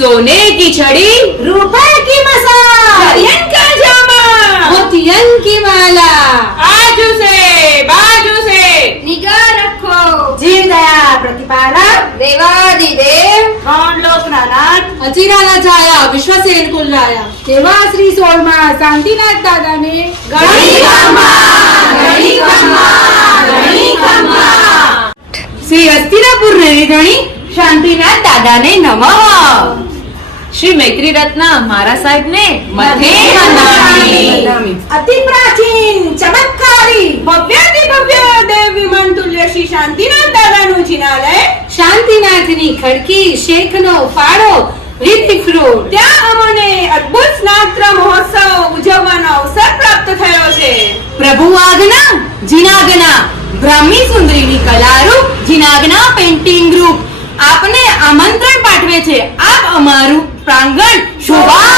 सोने की छड़ी, रुपए की मसाल, हरियन का जामा, मोतियन की माला, आजू से बाजू से निगाह रखो, જીવ દયા પ્રતિપાલક, देवादिदेव, ત્રણ લોકના નાથ, અચિરાના છાયા, વિશ્વસેન કુલરાયા, તેવા શ્રી 16માં શાંતિનાથ દાદાને ગણી ખમ્મા, ગણી ખમ્મા, ગણી ખમ્મા. श्री हस्तिनापुर धणी शांतिनाथ दादा ने नमः. श्री मैत्री रत्न महाराज साहेब ने मथे नमामि. અતિ પ્રાચીન ચમત્કારી ભવ્યાતિ ભવ્ય દેવ વિમાન તુલ્ય શ્રી શાંતિનાથ દાદાનું જિનાલય શાંતિનાથની ખડકી, શેખનો ફાળો, રીતિ ફ્રૂટ. ત્યાં અમને અદ્ભુત સ્નાત્ર મહોત્સવ ઉજવવાનો અવસર પ્રાપ્ત થયો છે. પ્રભુ આજ્ઞા જીનાગના બ્રાહ્મી સુંદરીની કલારૂપ જીનાગના પેઇન્ટિંગ ગ્રુપ આપને આમંત્રણ પાઠવે છે. આપ અમારું પ્રાંગણ શોભા